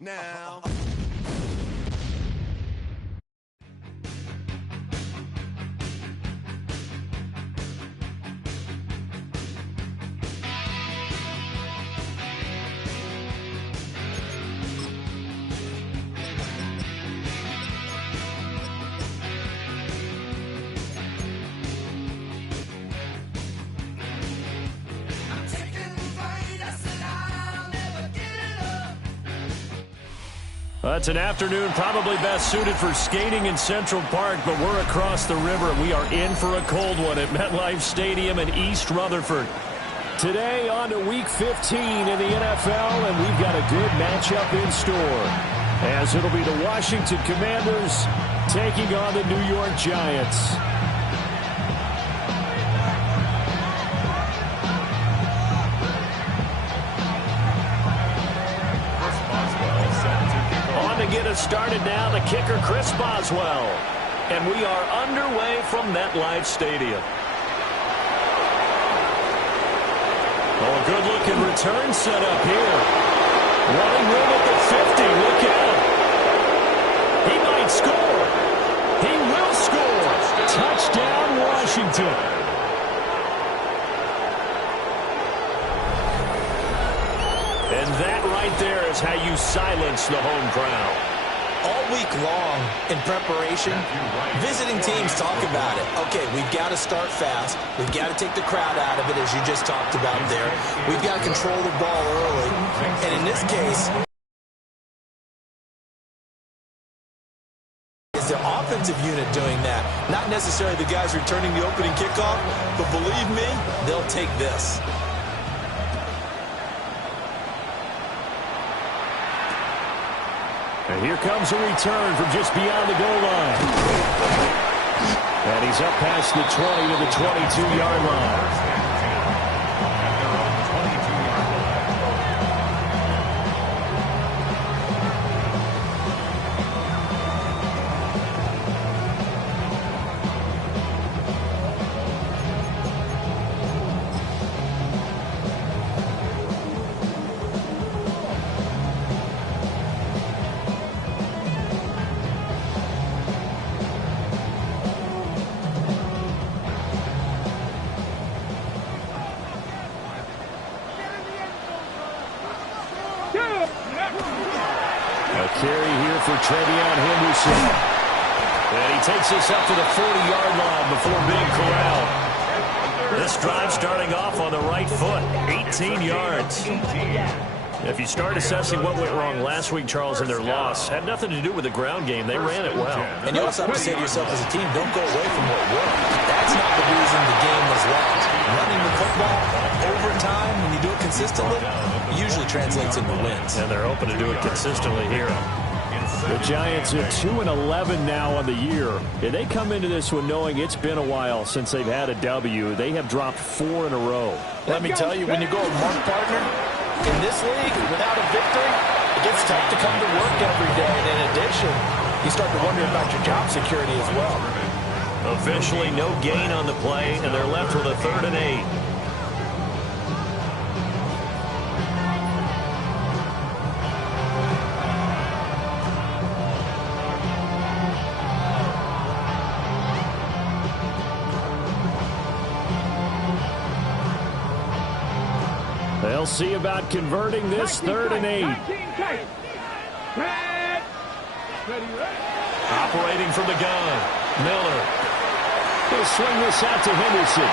now. It's an afternoon probably best suited for skating in Central Park, but we're across the river. We are in for a cold one at MetLife Stadium in East Rutherford. Today on to Week 15 in the NFL, and we've got a good matchup in store, as it'll be the Washington Commanders taking on the New York Giants. To get us started now, the kicker, Chris Boswell. And we are underway from MetLife Stadium. Oh, a good-looking return set up here. Running room at the 50. Look out. He might score. He will score. Touchdown, Washington. And that right there is how you silence the home crowd. All week long in preparation, visiting teams talk about it. Okay, we've got to start fast. We've got to take the crowd out of it, as you just talked about there. We've got to control the ball early. And in this case, is the offensive unit doing that? Not necessarily the guys returning the opening kickoff, but believe me, they'll take this. And here comes a return from just beyond the goal line. And he's up past the 20 to the 22-yard line. And he takes this up to the 40-yard line before being corralled. This drive starting off on the right foot, 18 yards. If you start assessing what went wrong last week, Charles, in their loss, had nothing to do with the ground game. They ran it well. And you also have to say to yourself as a team, don't go away from what worked. That's not the reason the game was lost. Running the football over time, when you do it consistently, it usually translates into wins. And they're hoping to do it consistently here. The Giants are 2-11 now on the year. And they come into this one knowing it's been a while since they've had a W. They have dropped 4 in a row. Let me tell you, when you go with Mark Partner, in this league, without a victory, it gets tough to come to work every day. And in addition, you start to wonder about your job security as well. Officially no gain on the play, and they're left with a 3rd and 8. They'll see about converting this 3rd and 8. Operating from the gun, Miller. He'll swing this out to Henderson.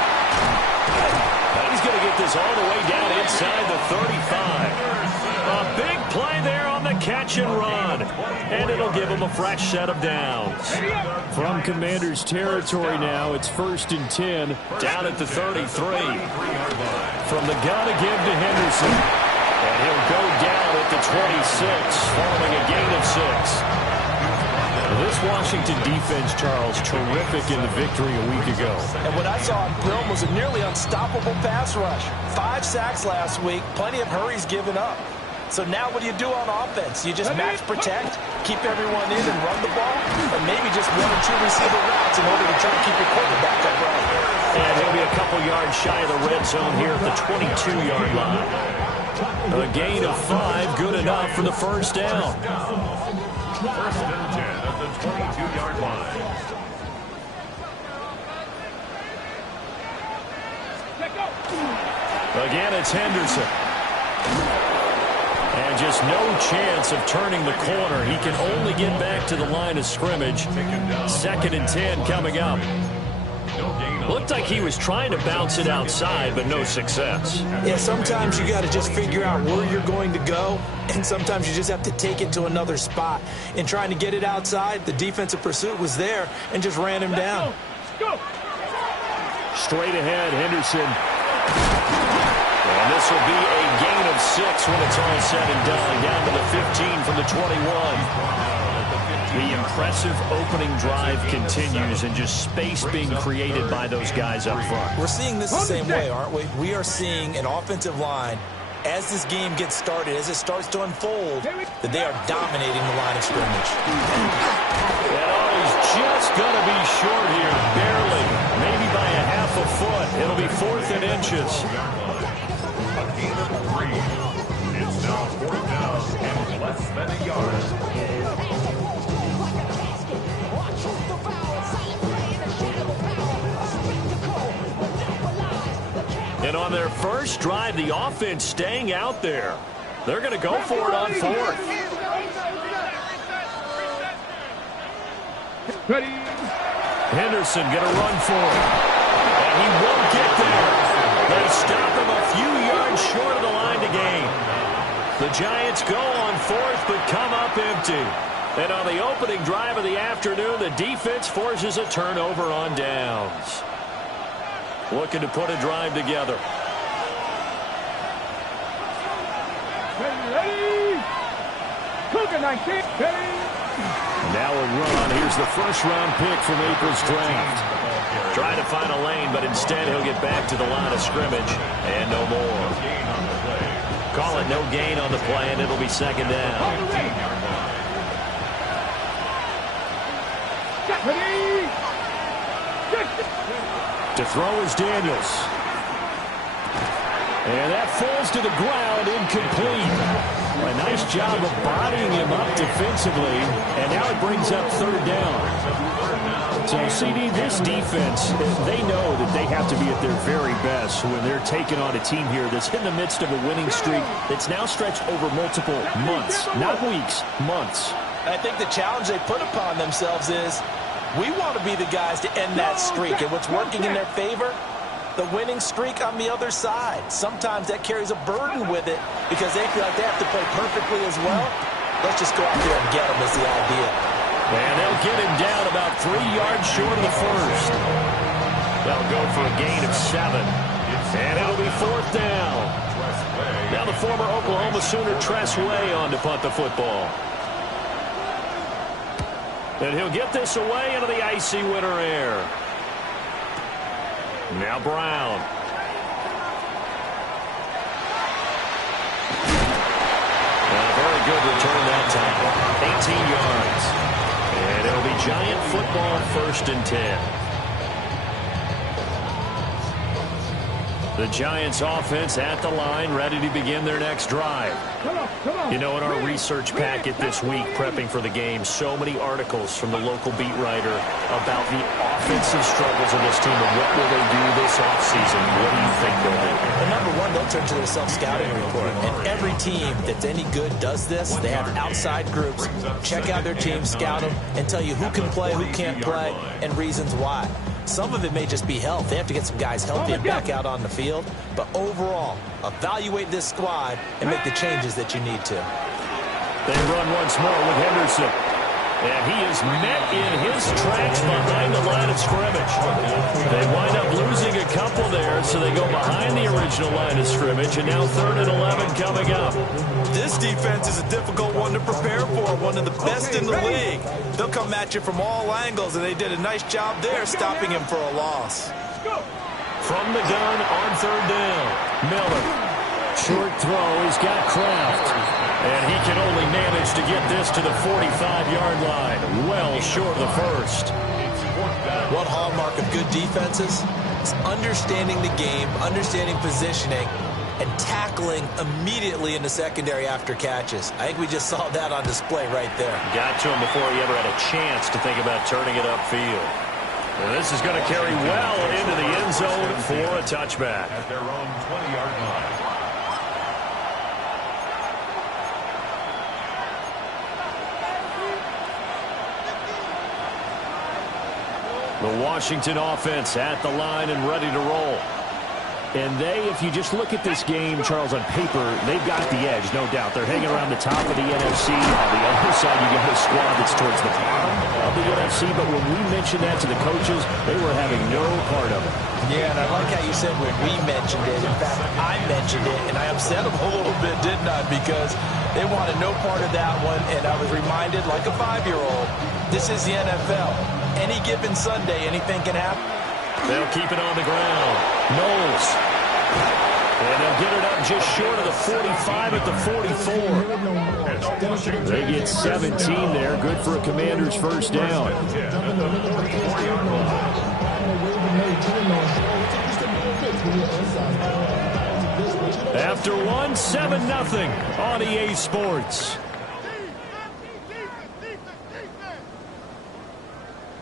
And he's going to get this all the way down inside the 35. A big play there on the catch and run. And it'll give him a fresh set of downs. From Commanders territory now, it's 1st and 10, down at the 33. From the gun again to Henderson. And he'll go down at the 26, following a gain of 6. This Washington defense, Charles, terrific in the victory a week ago. And what I saw on film was a nearly unstoppable pass rush. 5 sacks last week, plenty of hurries given up. So now what do you do on offense? You just max protect, keep everyone in and run the ball, or maybe just 1 or 2 receiver routes in order to try to keep your quarterback upright. And he'll be a couple yards shy of the red zone here at the 22-yard line. A gain of 5, good enough for the first down. First and 10 at the 22-yard line. Again, it's Henderson. And just no chance of turning the corner. He can only get back to the line of scrimmage. Second and 10 coming up. Looked like he was trying to bounce it outside, but no success. Yeah, sometimes you got to just figure out where you're going to go, and sometimes you just have to take it to another spot. In trying to get it outside, the defensive pursuit was there and just ran him down. Straight ahead, Henderson. And this will be a gain of 6 when it's all said and done. Down to the 15 from the 21. The impressive opening drive continues, and just space being created by those guys up front. We're seeing this the same way, aren't we? We are seeing an offensive line, as this game gets started, as it starts to unfold, that they are dominating the line of scrimmage. And he's just going to be short here, barely, maybe by a half a foot. It'll be 4th and inches. A gain of 3. It's now 4th down and less than a yard. And on their first drive, the offense staying out there. They're going to go for it on 4th. Henderson going to run for it. And he won't get there. They stop him a few yards short of the line to gain. The Giants go on 4th, but come up empty. And on the opening drive of the afternoon, the defense forces a turnover on downs. Looking to put a drive together. Now a run. Here's the first-round pick from April's draft. Trying to find a lane, but instead he'll get back to the line of scrimmage. And no more. Call it no gain on the play, and it'll be second down. To throw is Daniels. And that falls to the ground, incomplete. A nice job of bodying him up defensively, and now it brings up 3rd down. So, CD, this defense, they know that they have to be at their very best when they're taking on a team here that's in the midst of a winning streak that's now stretched over multiple months, not weeks, months. I think the challenge they put upon themselves is, we want to be the guys to end that streak, and what's working in their favor, the winning streak on the other side. Sometimes that carries a burden with it because they feel like they have to play perfectly as well. Let's just go out there and get them is the idea. And they'll get him down about 3 yards short of the first. They'll go for a gain of 7. And it'll be 4th down. Now the former Oklahoma Sooner Tress Way on to punt the football. And he'll get this away into the icy winter air. Now Brown. A very good return that time. 18 yards. And it'll be Giant football, 1st and 10. The Giants offense at the line, ready to begin their next drive. You know, in our research packet this week, prepping for the game, so many articles from the local beat writer about the offensive struggles of this team and what will they do this offseason. What do you think they'll do? Well, number one, they'll turn to their self-scouting report. And every team that's any good does this. They have outside groups. Check out their team, scout them, and tell you who can play, who can't play, and reasons why. Some of it may just be health. They have to get some guys healthy and back out on the field. But overall, evaluate this squad and make the changes that you need to. They run once more with Henderson. And he is met in his tracks behind the line of scrimmage. They wind up losing a couple there, so they go behind the original line of scrimmage. And now 3rd and 11 coming up. This defense is a difficult one to prepare for, one of the best in the league. They'll come at you from all angles, and they did a nice job there stopping him for a loss. From the gun on 3rd down, Miller. Short throw, he's got Kraft. And he can only manage to get this to the 45-yard line, well short of the first. One hallmark of good defenses is understanding the game, understanding positioning, and tackling immediately in the secondary after catches. I think we just saw that on display right there. Got to him before he ever had a chance to think about turning it upfield. And this is going to carry well into the end zone for a touchback. At their own 20-yard line. The Washington offense at the line and ready to roll. And if you just look at this game, Charles, on paper, they've got the edge, no doubt. They're hanging around the top of the NFC. On the other side, you got a squad that's towards the bottom of the NFC. But when we mentioned that to the coaches, they were having no part of it. Yeah, and I like how you said when we mentioned it. In fact, I mentioned it, and I upset them a little bit, didn't I? Because they wanted no part of that one, and I was reminded, like a 5-year-old, this is the NFL. Any given Sunday, anything can happen. They'll keep it on the ground. Knowles. And they'll get it up just short of the 45 at the 44. They get 17 there. Good for a Commander's first down. After one, 7-0 on EA Sports.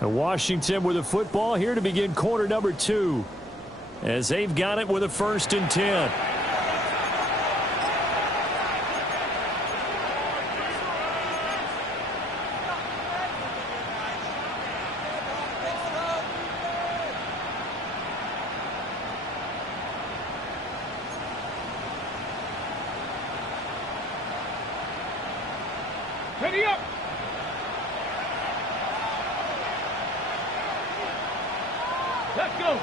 And Washington with the football here to begin quarter number 2. As they've got it with a 1st and 10. Ready up. Let's go.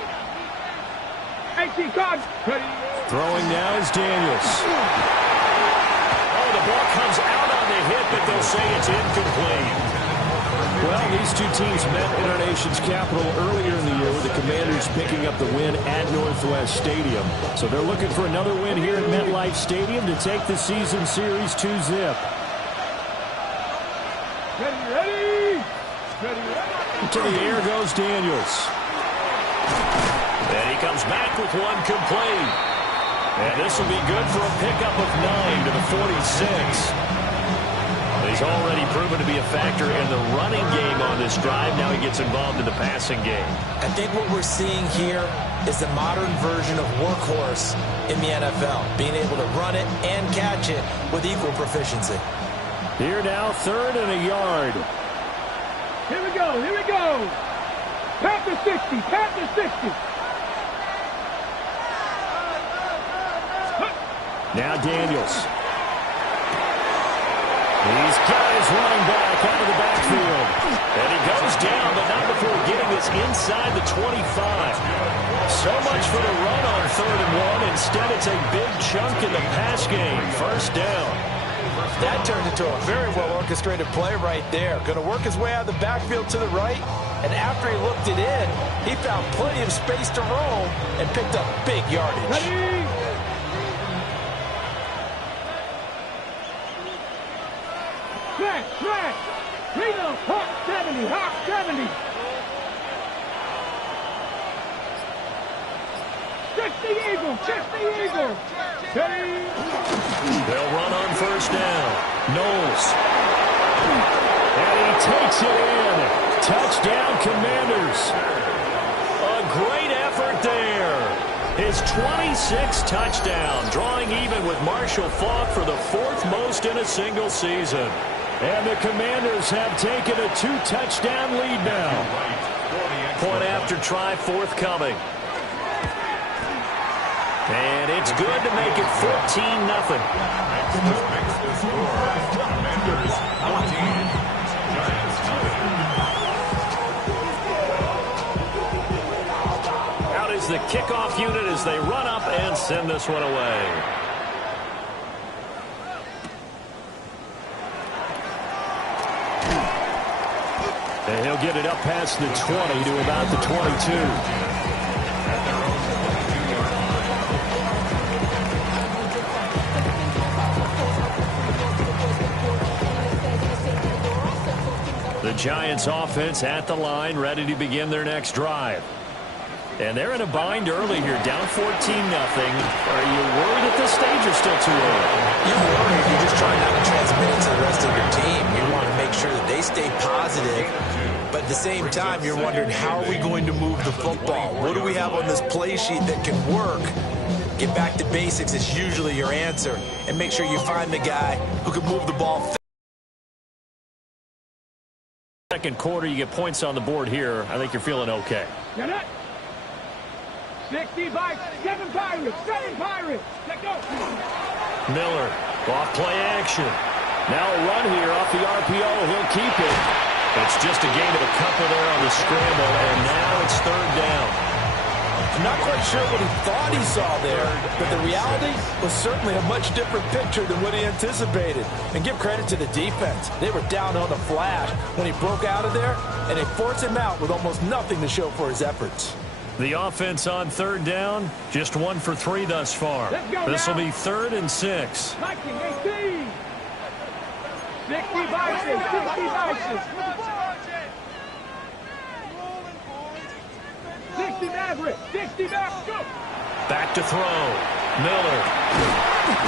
18 cards. Ready. Throwing now is Daniels. Oh, the ball comes out on the hit, but they'll say it's incomplete. Well, these two teams met in our nation's capital earlier in the year with the Commanders picking up the win at Northwest Stadium. So they're looking for another win here at MetLife Stadium to take the season series 2-zip. Ready. To the air goes Daniels. And he comes back with one complete. And this will be good for a pickup of 9 to the 46. He's already proven to be a factor in the running game on this drive. Now he gets involved in the passing game. I think what we're seeing here is the modern version of workhorse in the NFL, being able to run it and catch it with equal proficiency. Here now, 3rd and a yard. Here we go. Panther 60. Now Daniels. He's got his running back out of the backfield. And he goes down, but not before getting this inside the 25. So much for the run on 3rd and 1. Instead, it's a big chunk in the pass game. 1st down. That turned into a very well-orchestrated play right there. Going to work his way out of the backfield to the right. And after he looked it in, he found plenty of space to roam and picked up big yardage. Ready. Flash. Reno, Hawk 70. Check the eagle. Ready. They'll run on 1st down. Knowles. And he takes it in. Touchdown, Commanders. A great effort there. His 26th touchdown, drawing even with Marshall Faulk for the 4th most in a single season. And the Commanders have taken a 2-touchdown lead now. Point after try forthcoming. And it's good to make it 14-0. Out is the kickoff unit as they run up and send this one away. And he'll get it up past the 20 to about the 22. The Giants offense at the line, ready to begin their next drive. And they're in a bind early here, down 14-0. Are you worried at at this stage or still too early? You're worried. You're just trying not to transmit it to the rest of your team. You want to make sure that they stay positive. But at the same time, you're wondering, how are we going to move the football? What do we have on this play sheet that can work? Get back to basics is usually your answer. And make sure you find the guy who can move the ball. Second quarter, you get points on the board here. I think you're feeling okay. Get it. 65, 7 Pirates, 7 Pirates. Let go. Miller, off play action. Now a run here off the RPO. He'll keep it. It's just a gain of a couple there on the scramble, and now it's third down. I'm not quite sure what he thought he saw there, but the reality was certainly a much different picture than what he anticipated. And give credit to the defense. They were down on the flash when he broke out of there, and they forced him out with almost nothing to show for his efforts. The offense on third down, just 1 for 3 thus far. This will be 3rd and 6. 19, 60 Vices, 60 Vices. 60 Maverick, 60 Maverick, go! Back to throw. Miller.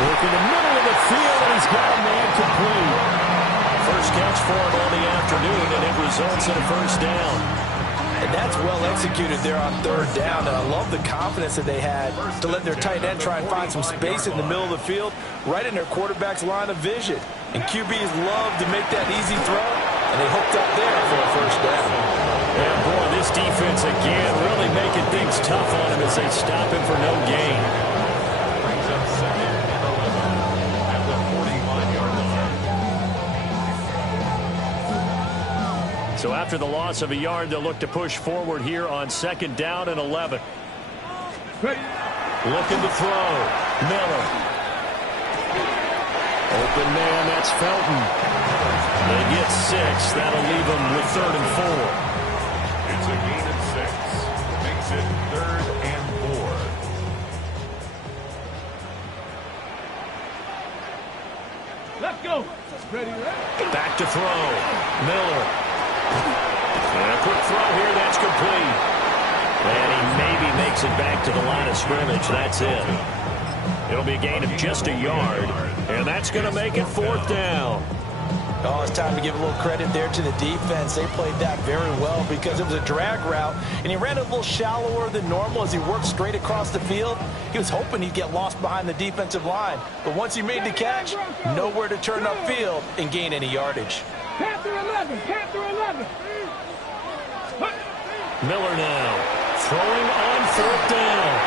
Working the middle of the field, and he's got a man complete. First catch for him on the afternoon, and it results in a first down. And that's well executed there on third down. And I love the confidence that they had to let their tight end try and find some space in the middle of the field, right in their quarterback's line of vision. And QBs love to make that easy throw, and they hooked up there for a first down. And boy, this defense again really making things tough on him as they stop him for no gain. Brings up 2nd and 11 at the 45-yard line. So after the loss of a yard, they'll look to push forward here on 2nd down and 11. Looking to throw. Miller. Open man, that's Felton. They get 6. That'll leave them with 3rd and 4. It's a gain of 6. Makes it 3rd and 4. Let's go. Ready, ready. Back to throw. Miller. And a quick throw here, that's complete. And he maybe makes it back to the line of scrimmage. That's it. It'll be a gain of just a yard, and that's going to make it 4th down. Oh, it's time to give a little credit there to the defense. They played that very well because it was a drag route, and he ran a little shallower than normal as he worked straight across the field. He was hoping he'd get lost behind the defensive line, but once he made the catch, nowhere to turn upfield and gain any yardage. Panther 11, Panther 11. Miller now throwing on 4th down.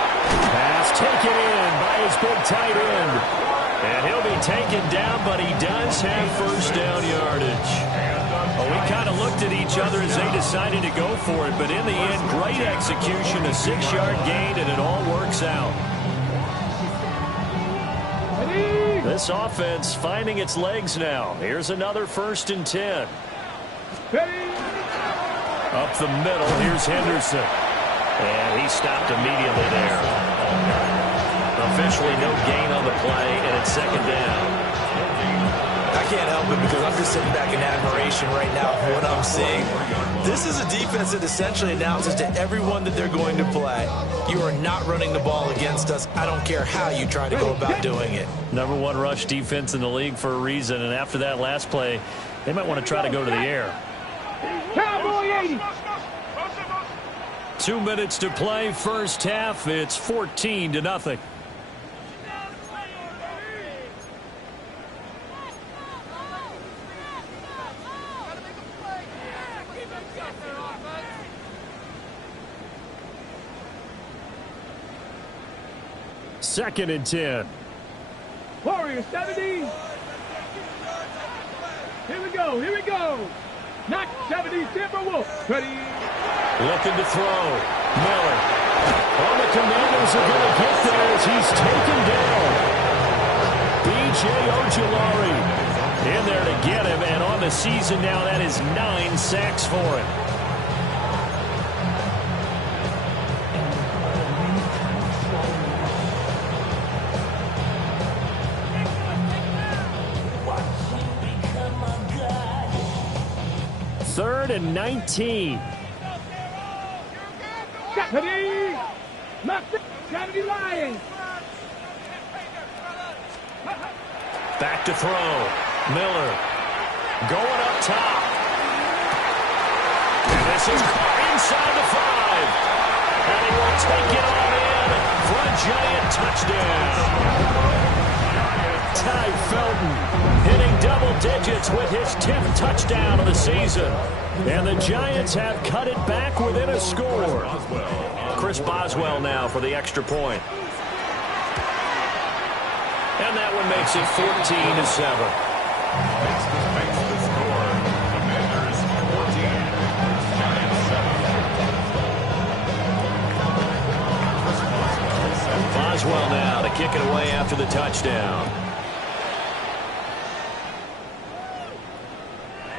Pass taken in by his big tight end. And he'll be taken down, but he does have first down yardage. Well, we kind of looked at each other as they decided to go for it, but in the end, great execution, a 6-yard gain, and it all works out. This offense finding its legs now. Here's another 1st and 10. Up the middle, here's Henderson. And he stopped immediately there. Officially no gain on the play, and it's 2nd down. I can't help it because I'm just sitting back in admiration right now for what I'm seeing. This is a defense that essentially announces to everyone that they're going to play, you are not running the ball against us. I don't care how you try to go about doing it. Number 1 rush defense in the league for a reason, and after that last play, they might want to try to go to the air. Cowboy 80. 2 minutes to play, first half. It's 14-0. Second and 10. Warrior 70. Here we go, here we go. Not 70, Timberwolf. Ready. Looking to throw. Miller. Oh, the Commanders are going to get there as he's taken down. B.J. Ojulari in there to get him, and on the season now, that is 9 sacks for him. Third and 19. Kennedy! Not 70 Lions! Back to throw. Miller going up top. And this is caught inside the 5. And he will take it on in for a Giant touchdown. Ty Felton hitting double digits with his 10th touchdown of the season. And the Giants have cut it back within a score. Chris Boswell now for the extra point. And that one makes it 14-7. Makes the score. Commanders 14. Giants 7. Boswell now to kick it away after the touchdown.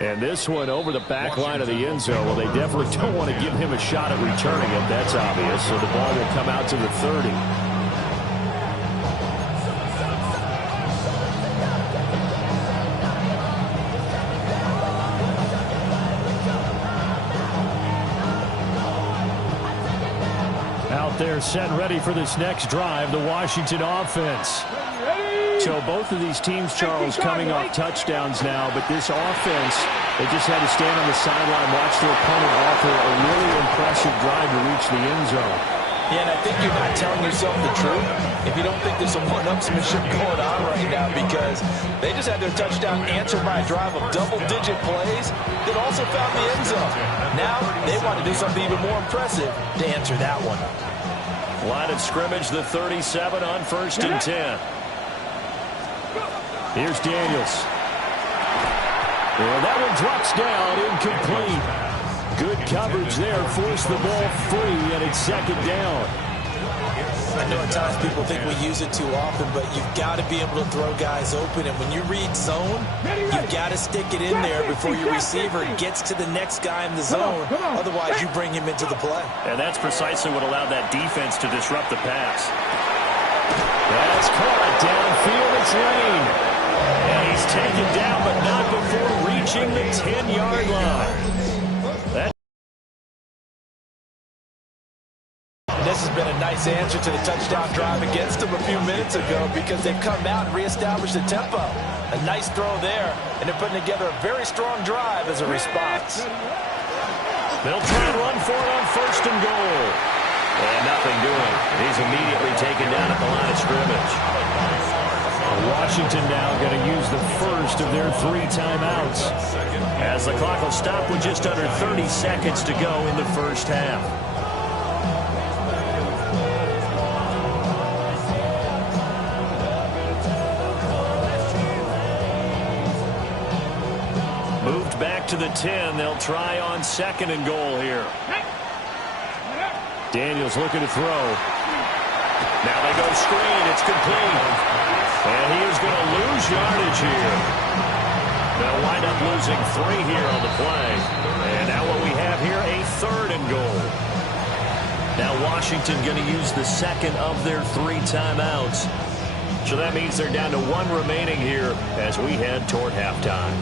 And this one over the back line of the end zone. Well, they definitely don't want to give him a shot at returning it. That's obvious. So the ball will come out to the 30. Out there set and ready for this next drive, the Washington offense. So both of these teams, Charles, coming off touchdowns now, but this offense, they just had to stand on the sideline, watch their opponent offer a really impressive drive to reach the end zone. Yeah, and I think you're not telling yourself the truth if you don't think there's some one-upsmanship going on right now, because they just had their touchdown answered by a drive of double-digit plays that also found the end zone. Now they want to do something even more impressive to answer that one. Line of scrimmage, the 37 on 1st and 10. Here's Daniels. Well, that one drops down, incomplete. Good coverage there, forced the ball free, and it's 2nd down. I know at times people think we use it too often, but you've got to be able to throw guys open, and when you read zone, you've got to stick it in there before your receiver gets to the next guy in the zone. Otherwise, you bring him into the play. And that's precisely what allowed that defense to disrupt the pass. That's caught downfield. It's Lane. And he's taken down, but not before reaching the 10-yard line. This has been a nice answer to the touchdown drive against them a few minutes ago, because they've come out and reestablished the tempo. A nice throw there, and they're putting together a very strong drive as a response. They'll try and run for it on 1st and goal. And nothing doing. He's immediately taken down at the line of scrimmage. Washington now going to use the first of their 3 timeouts, as the clock will stop with just under 30 seconds to go in the first half. Moved back to the 10. They'll try on 2nd and goal here. Daniels looking to throw. Now they go screen. It's complete. And he is going to lose yardage here. They'll wind up losing 3 here on the play. And now what we have here, a 3rd and goal. Now Washington going to use the 2nd of their 3 timeouts. So that means they're down to 1 remaining here as we head toward halftime.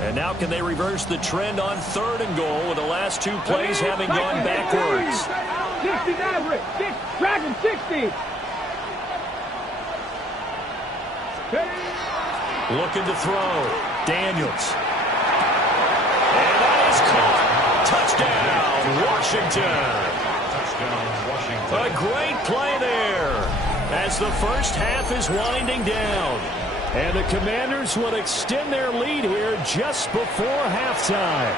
And now can they reverse the trend on 3rd and goal with the last 2 plays having gone backwards? 60 Maverick. Dragon 60. Looking to throw. Daniels. And that is caught. Touchdown, Washington. A great play there as the first half is winding down. And the Commanders will extend their lead here just before halftime.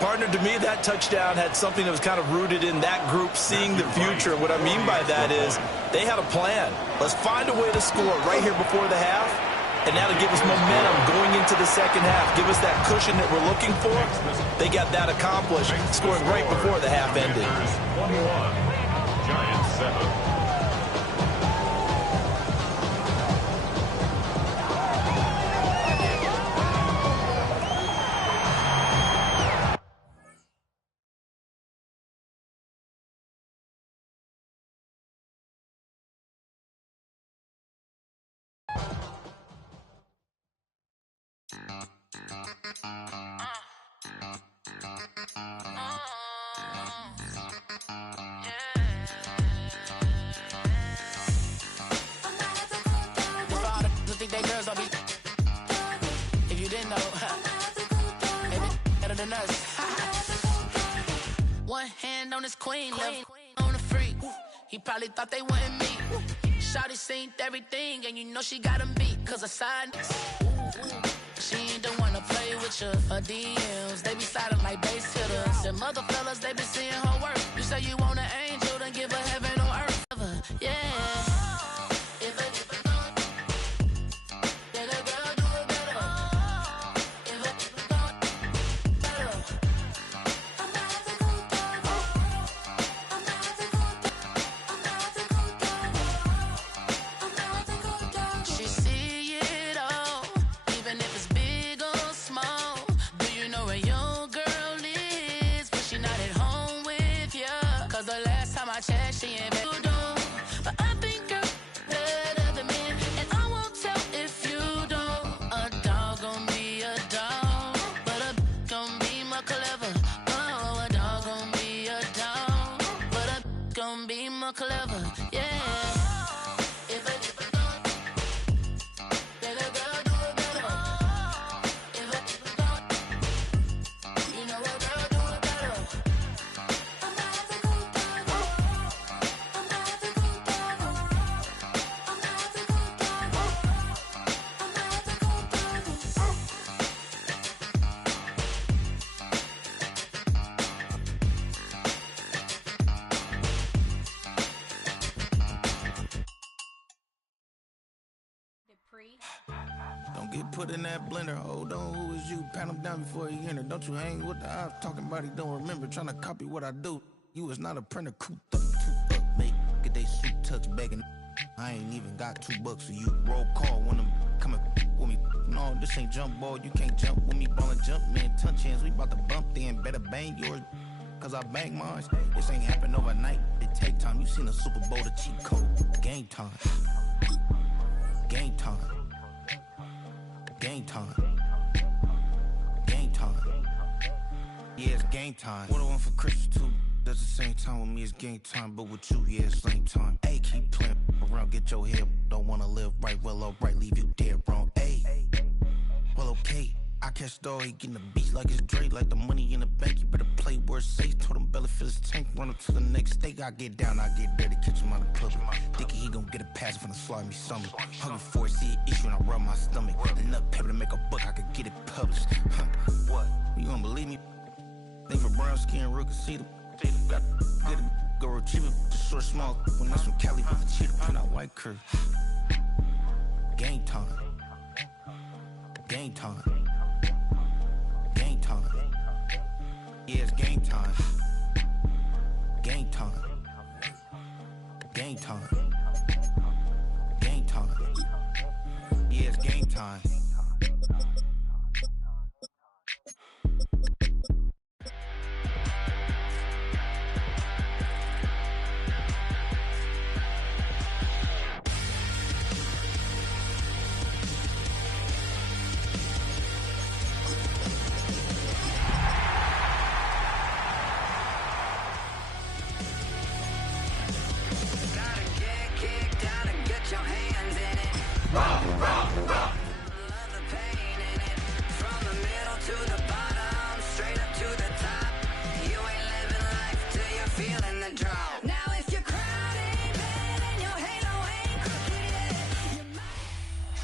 Partner, to me, that touchdown had something that was kind of rooted in that group seeing the future. And what I mean by that is they had a plan. Let's find a way to score right here before the half. And that'll give us momentum going into the second half. Give us that cushion that we're looking for. They got that accomplished, scoring right before the half ended. 21, Giants 7. you didn't know. Hey, better than us. One hand on his queen, left on the freak. He probably thought they wanted me. Shawty seen everything, and you know she got him beat. Cause her side, she ain't the one to play with you. Her DMs, they be sliding like base hitters. And mother fellas, they be seeing her work. You say you want an angel, then give her heaven on earth. Yeah. She ain't been but I think I'm better than me, and I won't tell if you don't. A dog gon' be a dog, but a gon' be more clever. Oh, a dog gon' be a dog, but a gon' be more clever. Yeah. Don't get put in that blender. Hold on, who is you? Pat him down before he enter. Don't you hang with the ops talking about he don't remember. Trying to copy what I do. You is not a printer. Cooped up, too up, mate. Get they suit tucks begging. I ain't even got $2 for you. Roll call when them coming with me. No, this ain't jump ball. You can't jump with me. Ballin' jump, man. Ton chance. We bout to bump then. Better bang yours. Cause I bang mine. This ain't happen overnight. It take time. You seen the Super Bowl, the cheat code. Game time. Game time. Game time. Game time. Yeah, it's game time. What I want for Christmas too. That's the same time with me, it's game time. But with you, yeah, it's same time. Ayy, keep playing around, get your head. Don't wanna live right, well, alright, leave you dead wrong. Ayy, well, okay. I catch the dog, he getting the beat like it's Dre. Like the money in the bank, you better play where it's safe. Told him Bella fill his tank, run up to the next steak. I get down, I get dirty, catch him on the public. Thinking he gon' get a pass from the slime me stomach. Hungry for it, see an issue and I rub my stomach. Enough paper to make a book, I could get it published. What? You don't believe me? Think for brown skin, real can see them. Got get it, go retrieve it, just short small. When that's from Cali, with the cheetah, put out white curve. Game time. Game time. Game time. Yeah, it's game time. Game time. Game time. Game time. Yeah, it's game time.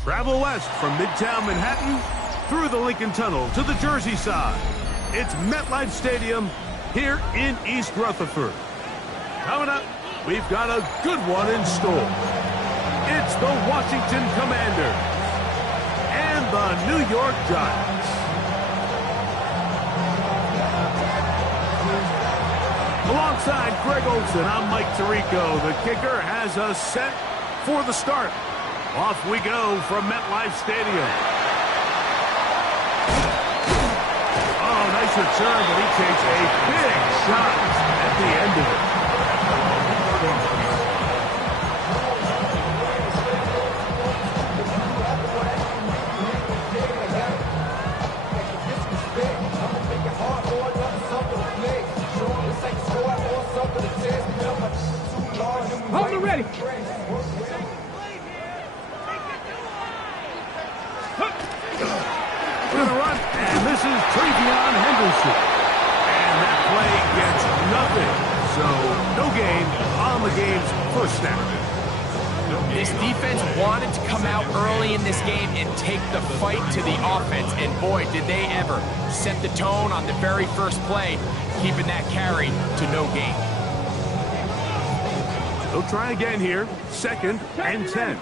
Travel west from Midtown Manhattan through the Lincoln Tunnel to the Jersey side. It's MetLife Stadium here in East Rutherford. Coming up, we've got a good one in store. It's the Washington Commanders and the New York Giants. Alongside Greg Olson, I'm Mike Tirico. The kicker has us set for the start. Off we go from MetLife Stadium. Oh, nice return, but he takes a big shot at the end of it. Hold it ready. We're going to run, and this is Travion Henderson. And that play gets nothing. So, no gain on the game's first snap. This defense wanted to come out early in this game and take the fight to the offense, and boy, did they ever set the tone on the very first play, keeping that carry to no gain. They'll try again here. 2nd and 10.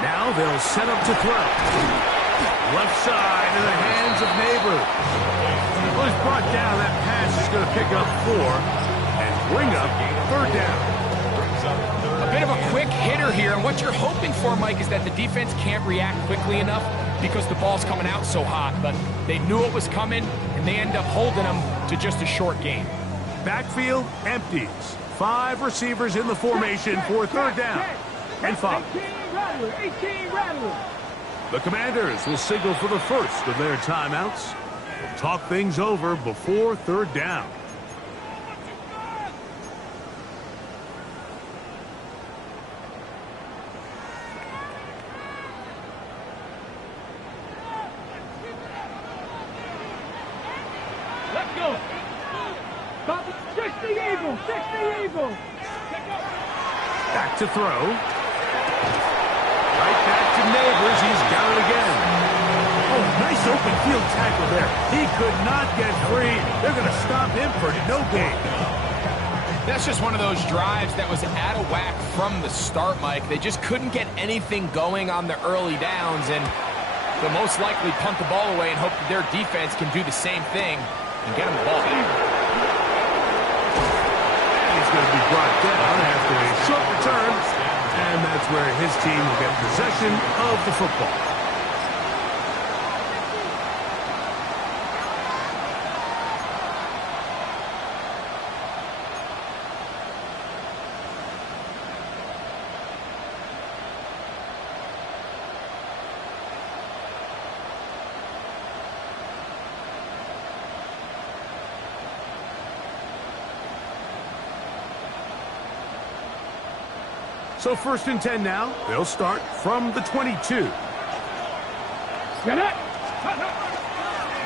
Now they'll set up to throw. Left side in the hands of Neighbor. Well, he's brought down. That pass is going to pick up 4 and bring up 3rd down. A bit of a quick hitter here, and what you're hoping for, Mike, is that the defense can't react quickly enough because the ball's coming out so hot, but they knew it was coming, and they end up holding them to just a short gain. Backfield empties. 5 receivers in the formation for 3rd down and 5. 18 Rattler. The Commanders will signal for the first of their timeouts. We'll talk things over before 3rd down. Let's go. 60 Eagles, 60 Eagles. Back to throw. Right back to Neighbors. He's got it again. Oh, nice open field tackle there. He could not get free. They're going to stop him for no gain. That's just one of those drives that was out of whack from the start, Mike. They just couldn't get anything going on the early downs, and they'll most likely punt the ball away and hope that their defense can do the same thing and get them the ball back. He's going to be brought down after a short return, and that's where his team will get possession of the football. So 1st and 10 now. They'll start from the 22. Get it.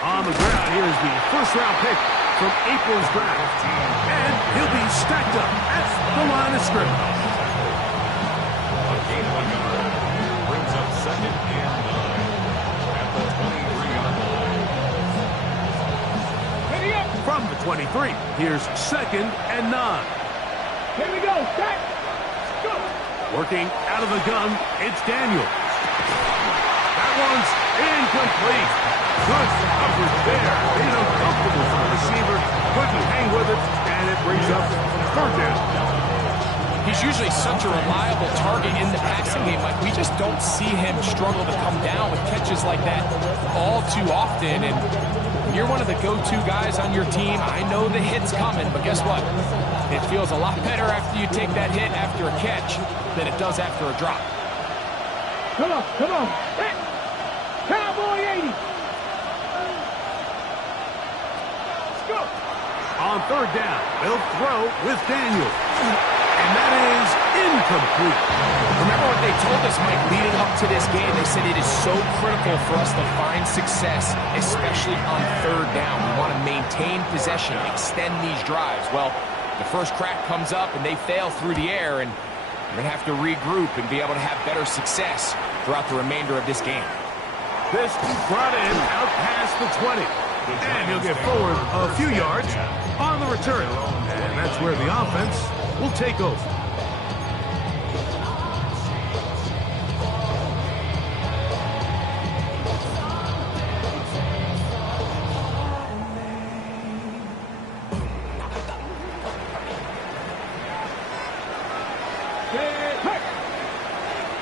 On the ground, here's the first-round pick from April's draft. And he'll be stacked up at the line of scrimmage. A gain of 1 yard brings up 2nd and 9 at the 23-yard line. Ready up. From the 23, here's 2nd and 9. Here we go. Set. Go. Working out of the gun, it's Daniels. That one's incomplete. Good coverage there. Made it uncomfortable for the receiver. Couldn't hang with it, and it brings up 3rd down. He's usually such a reliable target in the passing game. Like, we just don't see him struggle to come down with catches like that all too often. And when you're one of the go-to guys on your team, I know the hit's coming, but guess what? It feels a lot better after you take that hit after a catch than it does after a drop. Come on, come on. Hit. Cowboy 80. Let's go. On 3rd down, they'll throw with Daniels. And that is incomplete. Remember what they told us, Mike, leading up to this game? They said it is so critical for us to find success, especially on 3rd down. We want to maintain possession, extend these drives. Well, the first crack comes up and they fail through the air, and we're going to have to regroup and be able to have better success throughout the remainder of this game. This brought in out past the 20. And he'll get forward a few yards on the return. And that's where the offense will take over.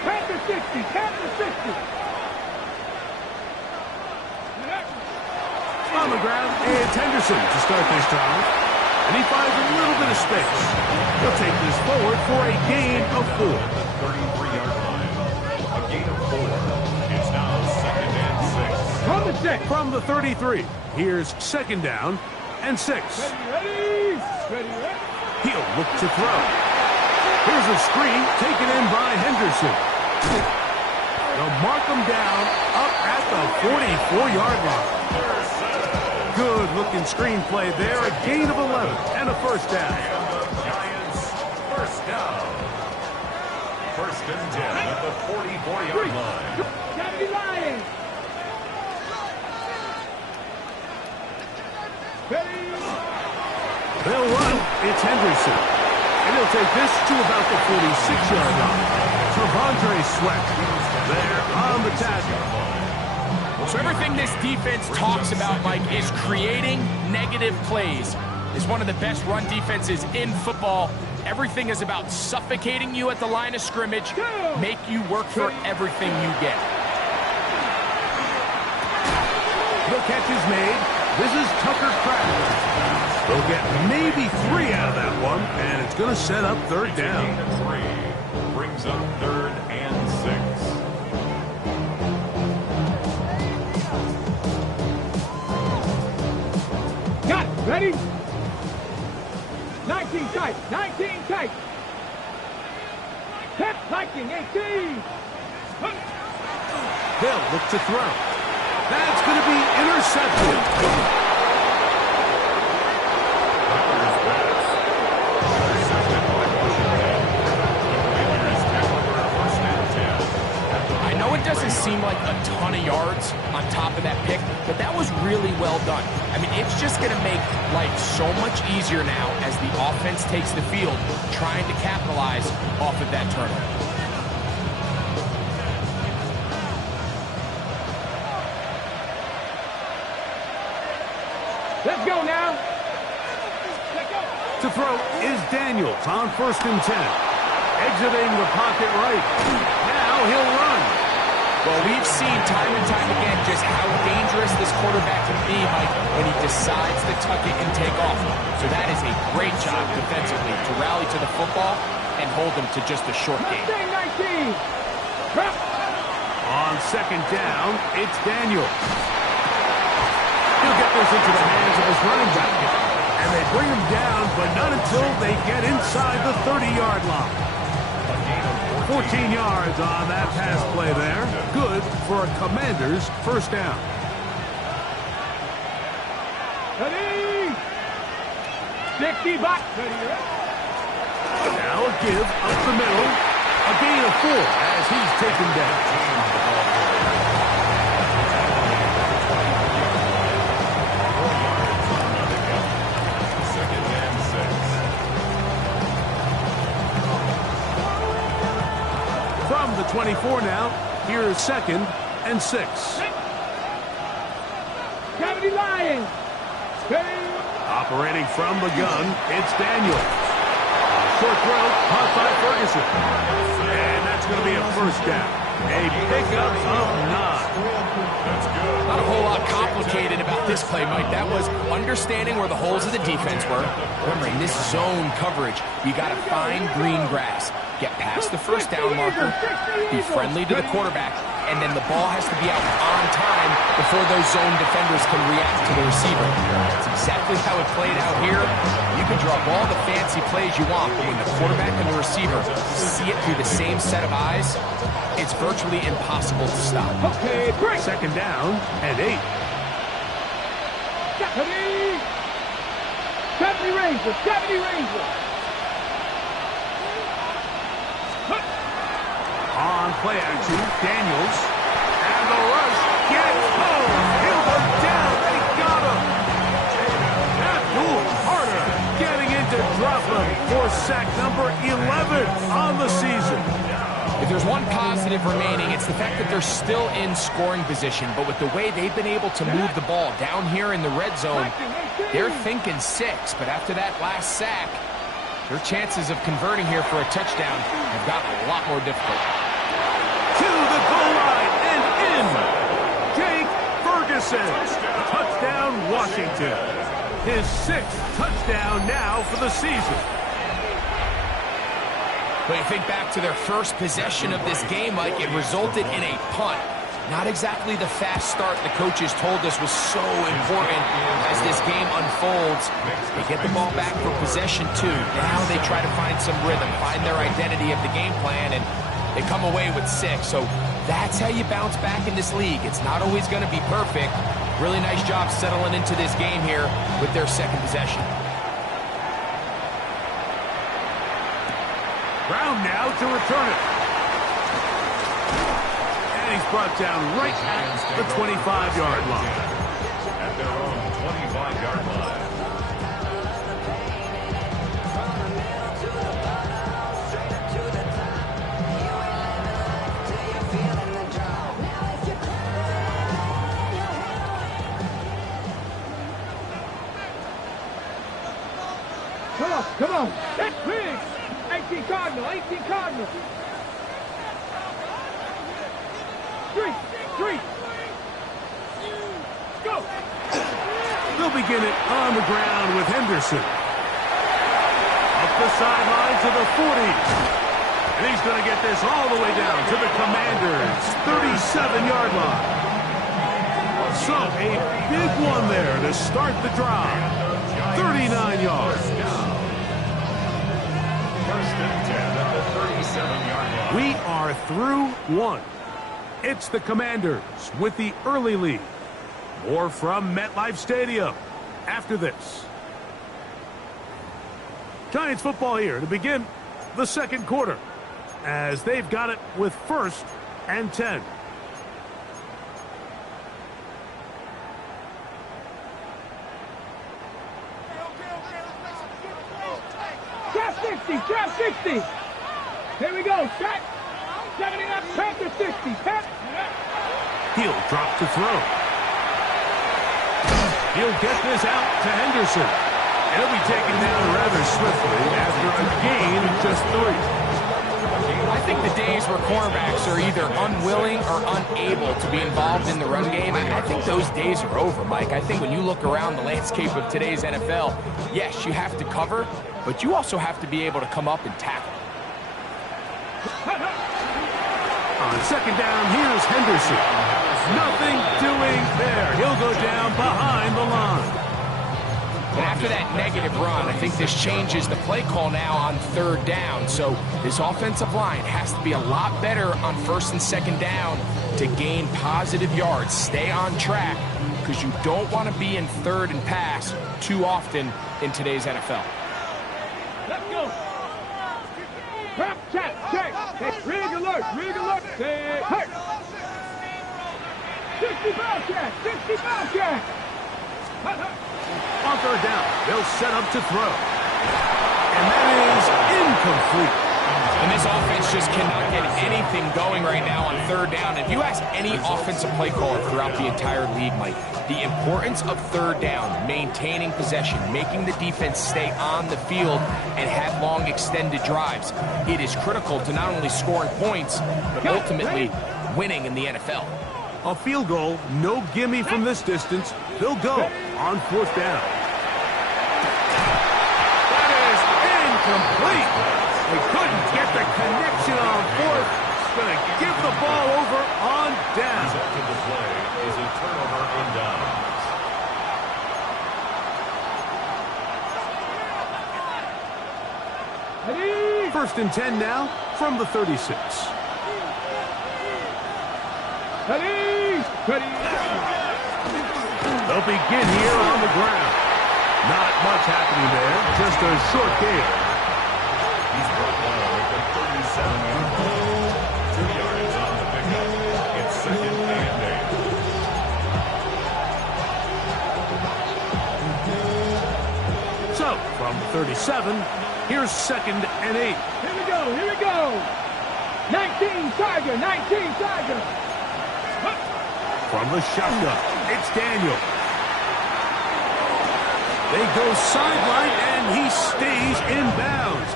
Panther 60, Panther 60. On the ground, it's Henderson to start this drive. And he finds a little bit of space. He'll take this forward for a gain of 4. 33-yard line. A gain of 4. It's now 2nd and 6. From the 6. From the 33, here's 2nd down and 6. Ready. Ready. He'll look to throw. Here's a screen taken in by Henderson. They'll mark them down up at the 44-yard line. Good-looking screenplay there. A gain of 11 and a first down. Giants first down. First and 10 at the 44-yard line. Deputy Lions. They'll run. It's Henderson. And he'll take this to about the 46-yard line. Tavondre Sweat there on the tackle. So everything this defense talks about, Mike, is creating negative plays. It's one of the best run defenses in football. Everything is about suffocating you at the line of scrimmage, make you work for everything you get. The catch is made. This is Tucker Kraft. They'll get maybe 3 out of that one, and it's going to set up third down. Gain of 3 brings up third and 6. Got it. Ready? 19 tight. 19 tight. 10 liking. 18. They'll look to throw. That's going to be intercepted. I know it doesn't seem like a ton of yards on top of that pick, but that was really well done. I mean, it's just going to make life so much easier now as the offense takes the field, trying to capitalize off of that turnover. Let's go now. To throw is Daniels on first and 10. Exiting the pocket right. Now he'll run. Well, we've seen time and time again just how dangerous this quarterback can be, Mike, when he decides to tuck it and take off. So that is a great job defensively to rally to the football and hold them to just a short game. 19. On second down, it's Daniels. He'll get this into the hands of his running back. And they bring him down, but not until they get inside the 30-yard line. 14 yards on that pass play there. Good for a Commander's first down. Ready? 60 back. Now a give up the middle. A gain of 4 as he's taken down. From the 24 now, here's second and 6. Deputy Lions. Operating from the gun, it's Daniels. Short throw, caught by Ferguson. And that's going to be a first down. A pickup of 9. That's good. Not a whole lot complicated about this play, Mike. That was understanding where the holes of the defense were. Remember, in this zone coverage, you got to find green grass. Get past the first down marker, be friendly to the quarterback, and then the ball has to be out on time before those zone defenders can react to the receiver. That's exactly how it played out here. You can draw up all the fancy plays you want, but when the quarterback and the receiver see it through the same set of eyes, it's virtually impossible to stop. Okay, break. Second down and 8. Deputy. 70 Rangers. 70 Rangers. On play action, Daniels. And the rush gets home. He'll go down. They got him. Abdul Carter getting in to drop him for sack number 11 on the season. If there's one positive remaining, it's the fact that they're still in scoring position. But with the way they've been able to move the ball down here in the red zone, they're thinking 6. But after that last sack, their chances of converting here for a touchdown have gotten a lot more difficult. To the goal line and in. Jake Ferguson. Touchdown, Washington. His 6th touchdown now for the season. When you think back to their first possession of this game, Mike, it resulted in a punt. Not exactly the fast start the coaches told us was so important as this game unfolds. They get the ball back for possession 2. Now they try to find some rhythm, find their identity of the game plan, and they come away with 6. So That's how you bounce back in this league. It's not always going to be perfect. Really nice job settling into this game here with their second possession. Brown now to return it. And he's brought down right at the 25-yard line. At their own 25-yard line. Come on. That's big. 18 Cardinal. 18 Cardinal. Three. Go. They'll begin it on the ground with Henderson. Up the sideline to the 40s. And he's going to get this all the way down to the Commanders' 37-yard line. So a big one there to start the drive. 39 yards. First and 10 at the 37-yard line. We are through one. It's the Commanders with the early lead. More from MetLife Stadium after this. Giants football here to begin the second quarter as they've got it with 1st and 10. Trap 60. Here we go. Shot. 70 up. Panther 60. He'll drop to throw. He'll get this out to Henderson. He'll be taken down rather swiftly after a gain of just 3. I think the days where cornerbacks are either unwilling or unable to be involved in the run game, I think those days are over, Mike. I think when you look around the landscape of today's NFL, yes, you have to cover, but you also have to be able to come up and tackle. On second down, here's Henderson. Nothing doing there. He'll go down behind the line. And after that negative run, I think this changes the play call now on 3rd down. So this offensive line has to be a lot better on 1st and 2nd down to gain positive yards. Stay on track because you don't want to be in 3rd and pass too often in today's NFL. Let's go. Trap, check. Rig alert. Say, hey. 60 Bobcat. 60 Bobcat. On 3rd down, they'll set up to throw. And that is incomplete. And this offense just cannot get anything going right now on 3rd down. If you ask any offensive play caller throughout the entire league, Mike, the importance of 3rd down, maintaining possession, making the defense stay on the field and have long extended drives, it is critical to not only scoring points, but ultimately winning in the NFL. A field goal, no gimme from this distance. They'll go on 4th down. That is incomplete. They couldn't get the connection on 4th. Going to give the ball over on down. Result of the play is a turnover on downs. 1st and 10 now from the 36. They'll begin here on the ground. Not much happening there, just a short gain. He's brought down at the 37-yard line. 2 yards on the pickup. It's 2nd and 8. So, from 37, here's 2nd and 8. Here we go. 19 Tiger. From the shotgun, it's Daniel. They go sideline, and he stays in bounds.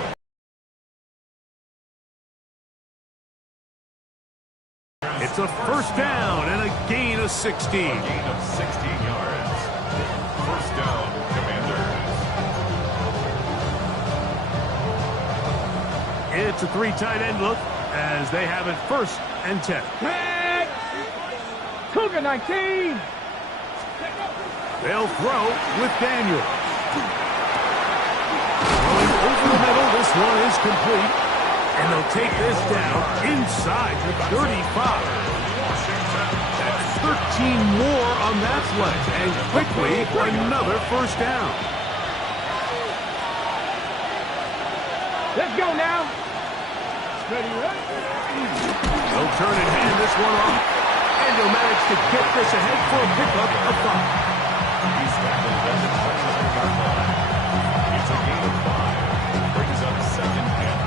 It's a 1st down and a gain of 16. A gain of 16 yards. 1st down, Commanders. It's a 3 tight end look as they have it 1st and 10. Cougar 19. They'll throw with Daniel. Throwing over the middle, this one is complete. And they'll take this down inside the 35. That's 13 more on that play. And quickly, another first down. Let's go now. Ready, ready. They'll turn and hand this one off. And they'll manage to get this ahead for a pickup of 5. He's tackled at the 29-yard line. It's a gain of 5. Brings up 2nd and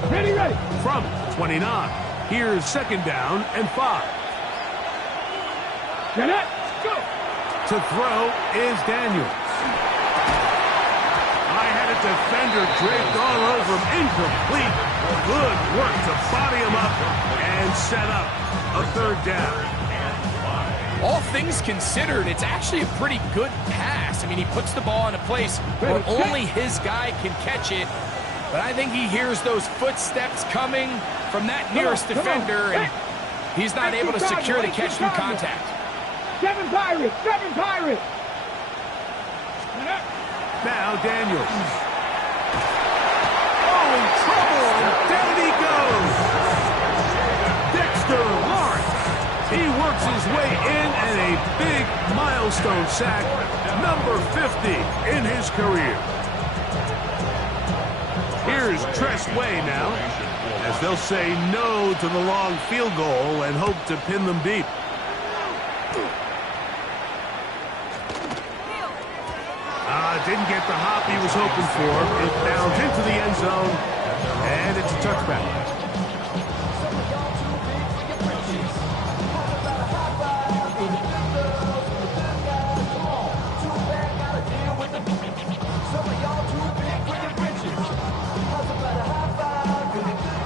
5. Ready, ready. From 29. Here's 2nd down and 5. Get it. Go. To throw is Daniels. I had a defender draped all over him. Incomplete. Good work to body him up and set up a 3rd down. All things considered, it's actually a pretty good pass. I mean, he puts the ball in a place where only his guy can catch it. But I think he hears those footsteps coming from that nearest defender, and he's not able to secure the catch through contact. 7 Pirates, 7 Pirates. Now Daniels. Oh, in trouble, and down he goes. Dexter Lawrence. He works his way in, and a big milestone sack, number 50 in his career. Here's Tress Way now, as they'll say no to the long field goal and hope to pin them deep. Didn't get the hop he was hoping for. It bounds into the end zone, and it's a touchback.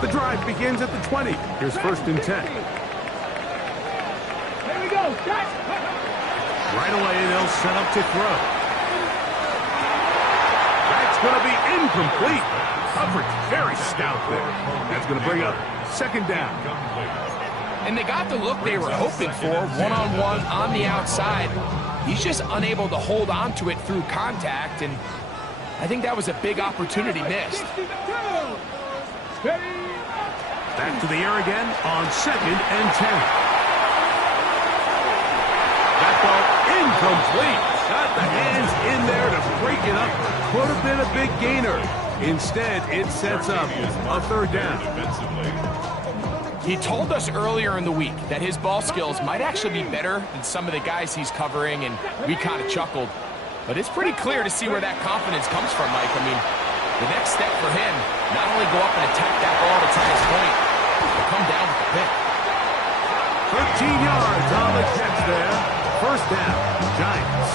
The drive begins at the 20. Here's 1st and 10. Here we go. Shot. Right away, they'll set up to throw. Going to be incomplete. Coverage very stout there. That's going to bring up 2nd down. And they got the look they were hoping for, one-on-one on the outside. He's just unable to hold on to it through contact, and I think that was a big opportunity missed. Back to the air again on 2nd and 10. That ball incomplete. Got the hands in there to break it up. Could have been a big gainer. Instead, it sets up a 3rd down. He told us earlier in the week that his ball skills might actually be better than some of the guys he's covering, and we kind of chuckled. But it's pretty clear to see where that confidence comes from, Mike. I mean, the next step for him, not only go up and attack that ball at its highest point, but come down with the pick. 13 yards on the catch there. 1st down, Giants.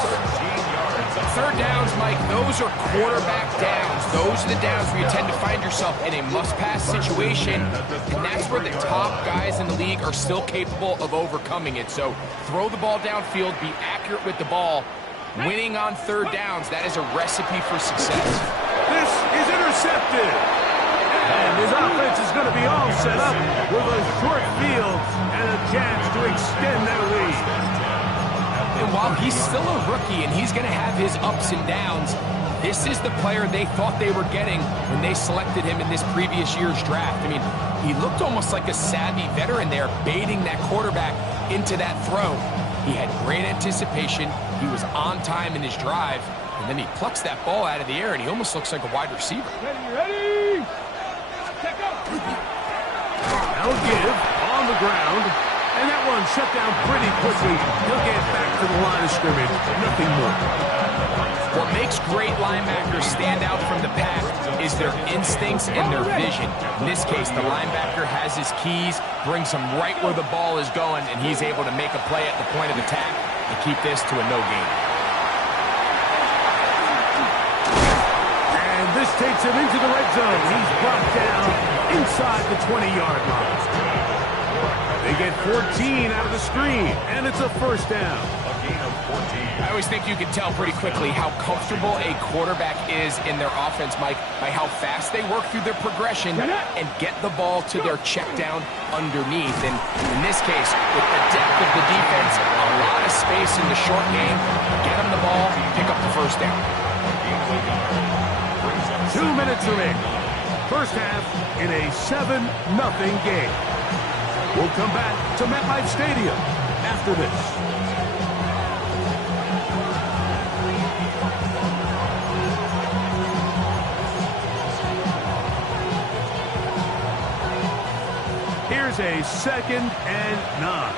3rd downs, Mike, those are quarterback downs. Those are the downs where you tend to find yourself in a must-pass situation, and that's where the top guys in the league are still capable of overcoming it. So throw the ball downfield, be accurate with the ball. Winning on 3rd downs, that is a recipe for success. This is intercepted. And his offense is going to be all set up with a short field and a chance to extend their lead. And while he's still a rookie and he's going to have his ups and downs, this is the player they thought they were getting when they selected him in this previous year's draft. I mean, he looked almost like a savvy veteran there, baiting that quarterback into that throw. He had great anticipation. He was on time in his drive, and then he plucks that ball out of the air, and he almost looks like a wide receiver. Ready. Check up. That'll give on the ground. And that one shut down pretty quickly. He'll get back to the line of scrimmage. Nothing more. What makes great linebackers stand out from the pack is their instincts and their vision. In this case, the linebacker has his keys, brings him right where the ball is going, and he's able to make a play at the point of attack and keep this to a no gain. And this takes him into the red zone. He's brought down inside the 20-yard line. They get 14 out of the screen, and it's a 1st down. gain of 14. I always think you can tell pretty quickly how comfortable a quarterback is in their offense, Mike, by how fast they work through their progression and get the ball to their check down underneath. And in this case, with the depth of the defense, a lot of space in the short game, get them the ball, pick up the first down. 2 minutes remaining. First half in a 7-0 game. We'll come back to MetLife Stadium after this. Here's a 2nd and 9.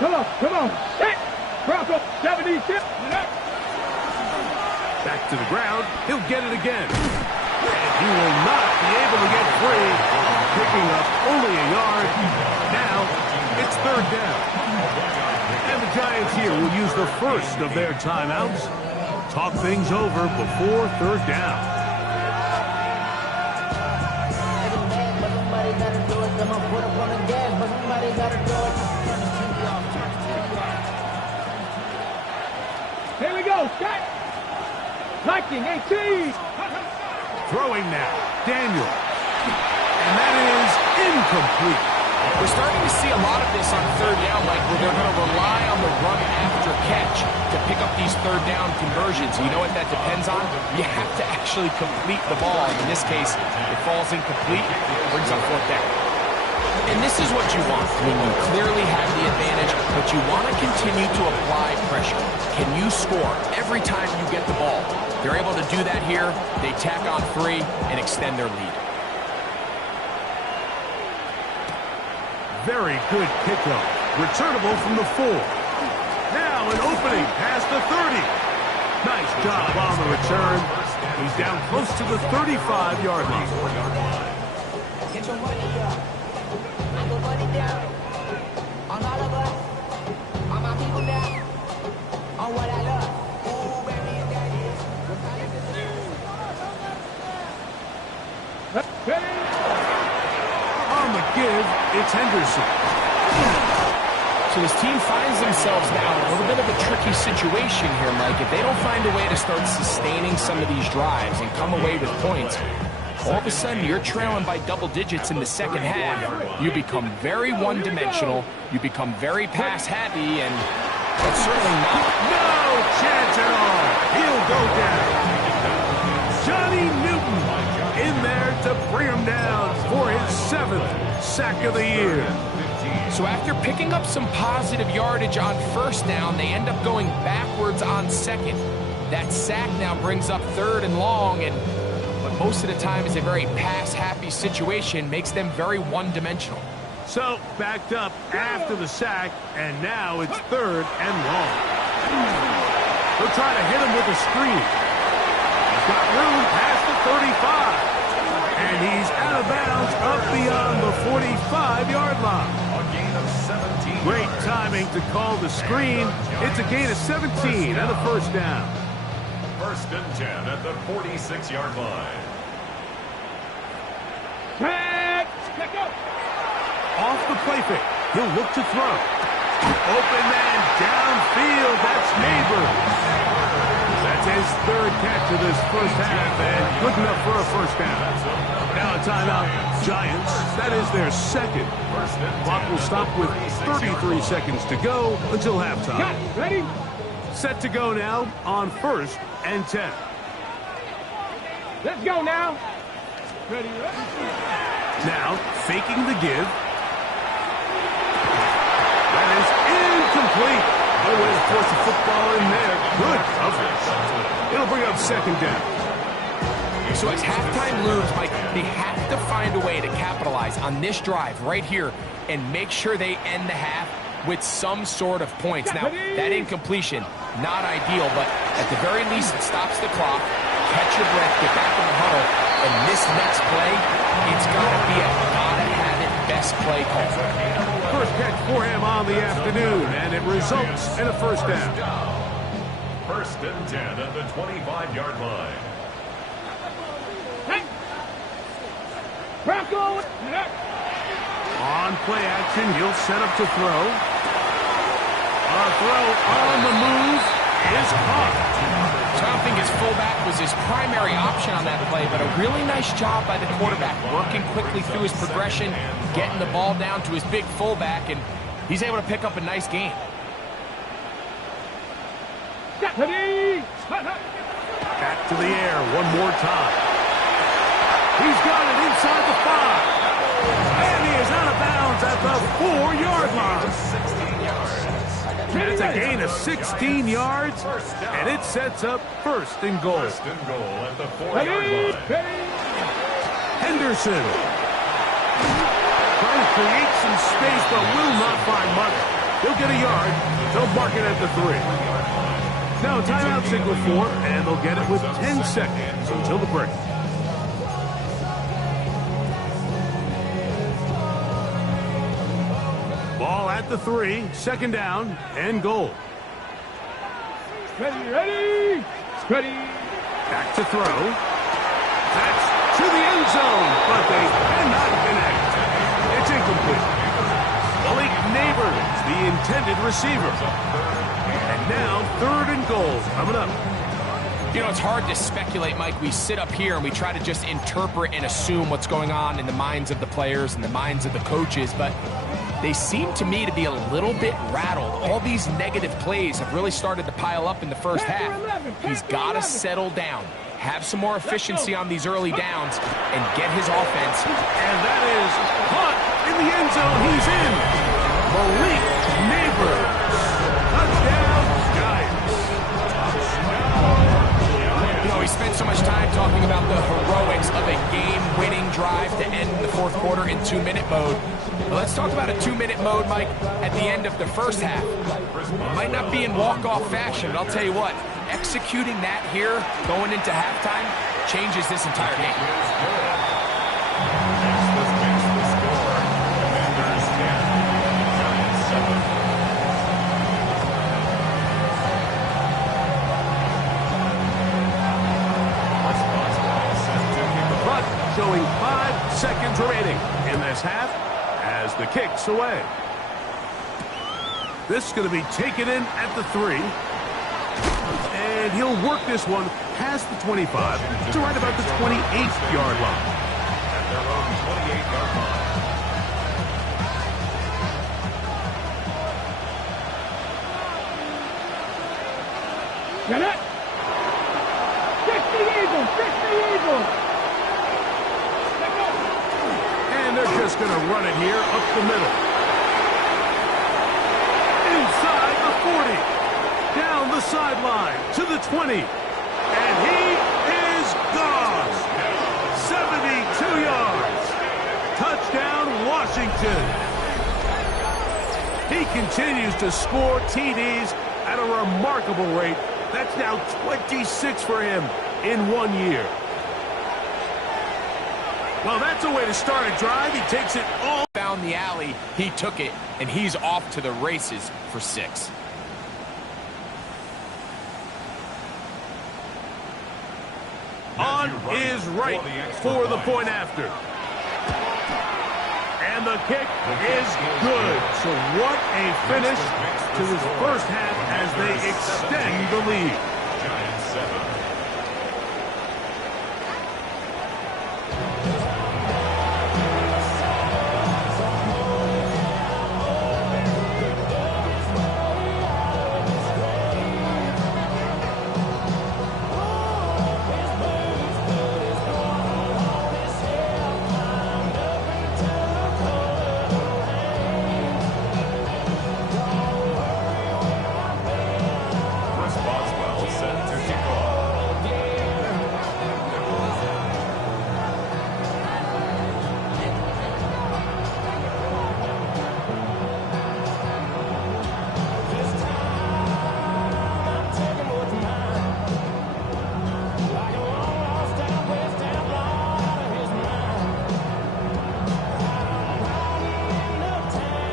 Come on. Set. Bronco 76. Back to the ground. He'll get it again. And he will not be able to get free. Picking up only a yard. Now it's 3rd down. And the Giants here will use the first of their timeouts. Talk things over before 3rd down. Here we go. Set. Liking 18. Throwing now. Daniel. And that is incomplete. We're starting to see a lot of this on 3rd down, Mike, where they're going to rely on the run after catch to pick up these 3rd down conversions. You know what that depends on? You have to actually complete the ball. In this case, it falls incomplete, brings up 4th down. And this is what you want. I mean, you clearly have the advantage, but you want to continue to apply pressure. Can you score every time you get the ball? They're able to do that here. They tack on 3 and extend their lead. Very good kickoff. Returnable from the 4. Now an opening past the 30. Nice job on the return. He's down close to the 35-yard line. Get your money up. Get your money down. On all of us. On my people now. On what I love. Ooh, baby, that is. On the give, it's Henderson. So this team finds themselves now in a little bit of a tricky situation here, Mike. If they don't find a way to start sustaining some of these drives and come away with points, all of a sudden you're trailing by double digits in the 2nd half. You become very one-dimensional. You become very pass-happy, and that's certainly not. No chance at all. He'll go down. Johnny Newton in there to bring him down for his 7th sack of the year. So after picking up some positive yardage on 1st down, they end up going backwards on 2nd. That sack now brings up 3rd and long, and but most of the time is a very pass-happy situation, makes them very one-dimensional. So backed up after the sack, and now it's 3rd and long. They'll try to hit him with a screen. He's got room past the 35. And he's out of bounds up beyond the 45-yard line. A gain of 17. Great timing to call the screen. It's a gain of 17 and a 1st down. 1st and 10 at the 46-yard line. Tag. Check out. Off the play fake. He'll look to throw. Open man downfield. That's Neighbors. That's his 3rd catch of this 1st half, and good enough for a 1st down. Now a timeout. Giants, that is their 2nd. Clock will stop with 33 seconds to go until halftime. Got it. Ready? Set to go now on 1st and 10. Let's go now. Ready? Now, faking the give. That is incomplete. No way to force the football in there. Good coverage. It'll bring up 2nd down. So as halftime looms, Mike, they have to find a way to capitalize on this drive right here and make sure they end the half with some sort of points. Now, that incompletion, not ideal, but at the very least, it stops the clock. Catch your breath, get back in the huddle, and this next play, it's got to be a gotta-have-it best play call. First catch for him on the afternoon, and it results in a 1st down. 1st and 10 at the 25-yard line. Hey. Bronco. On play action, he'll set up to throw. A throw on the move is caught. So I don't think his fullback was his primary option on that play, but a really nice job by the quarterback, working quickly through his progression, getting the ball down to his big fullback, and he's able to pick up a nice gain. Back to the air one more time. He's got it inside the 5. And he is out of bounds at the 4-yard line. That's a gain of 16 yards, and it sets up first and goal. First and goal at the 4-yard line. Henderson trying to create some space, but will not find much. He'll get a yard. They'll mark it at the 3. Now timeout signal for, and they'll get it with 10 seconds until the break. Ball at the 3, second down, and goal. Ready. Back to throw. That's to the end zone, but they cannot connect. It's incomplete. Malik Neighbors, the intended receiver. And now, third and goal coming up. You know, it's hard to speculate, Mike. We sit up here and we try to just interpret and assume what's going on in the minds of the players and the minds of the coaches, but they seem to me to be a little bit rattled. All these negative plays have really started to pile up in the first half. He's got to settle down, have some more efficiency on these early downs, and get his offense. And that is caught in the end zone. He's in. Malik Neighbors. Touchdown, Giants. You know, we spent so much time talking about the heroics of a game-winning drive to end the fourth quarter in 2-minute mode. Well, let's talk about a 2-minute mode, Mike, at the end of the first half. It might not be in walk-off fashion, but I'll tell you what, executing that here, going into halftime, changes this entire game. Showing 5 seconds remaining in this half as the kick's away. This is going to be taken in at the 3. And he'll work this one past the 25 to right about the 28-yard line. At their own 28-yard line. Get it. 60 Eagles. And they're just going to run it here up the middle. Inside the 40. Down the sideline to the 20. And he is gone. 72 yards. Touchdown, Washington. He continues to score TDs at a remarkable rate. That's now 26 for him in 1 year. Well, that's a way to start a drive. He takes it all. Found the alley, he took it, and he's off to the races for 6. On is right for the point after. And the kick is good. So what a finish to this first half as they extend the lead. Giants 7.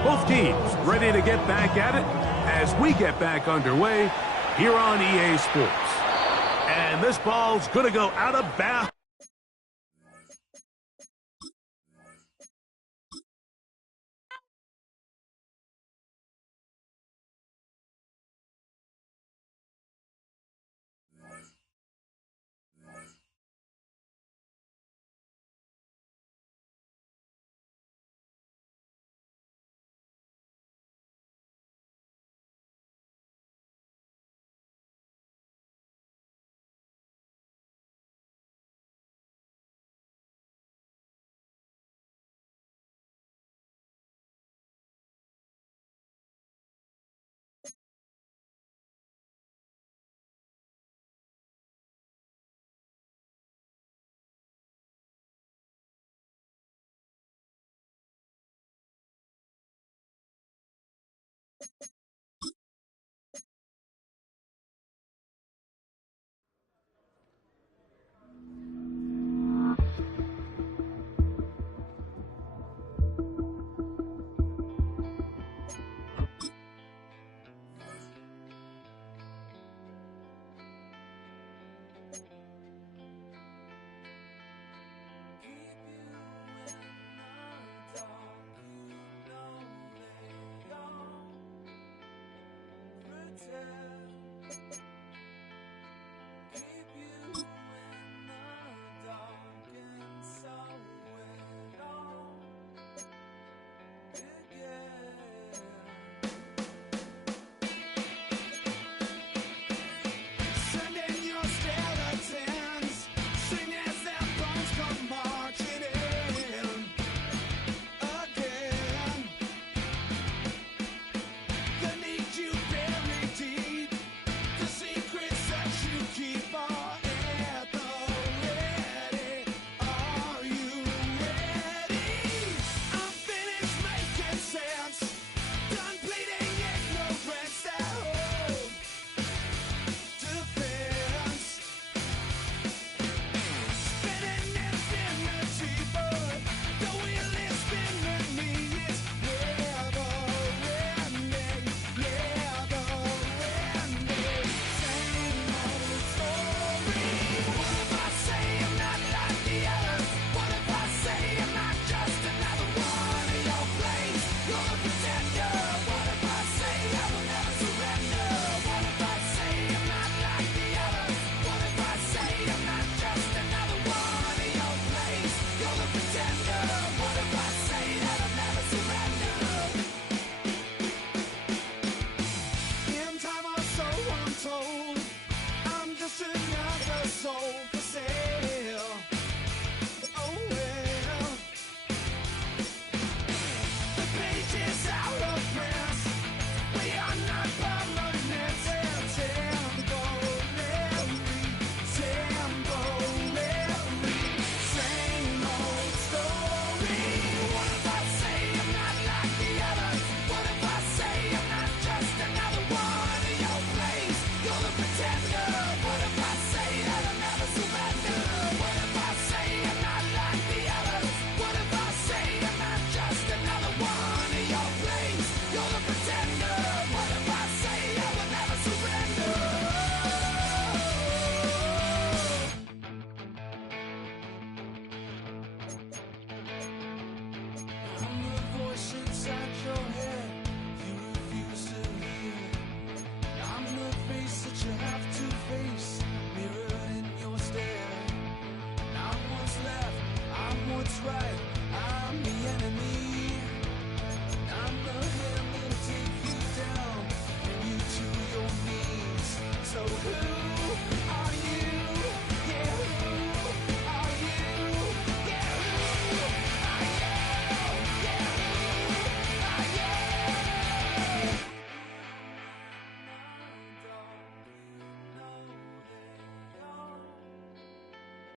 Both teams ready to get back at it as we get back underway here on EA Sports. And this ball's going to go out of bounds.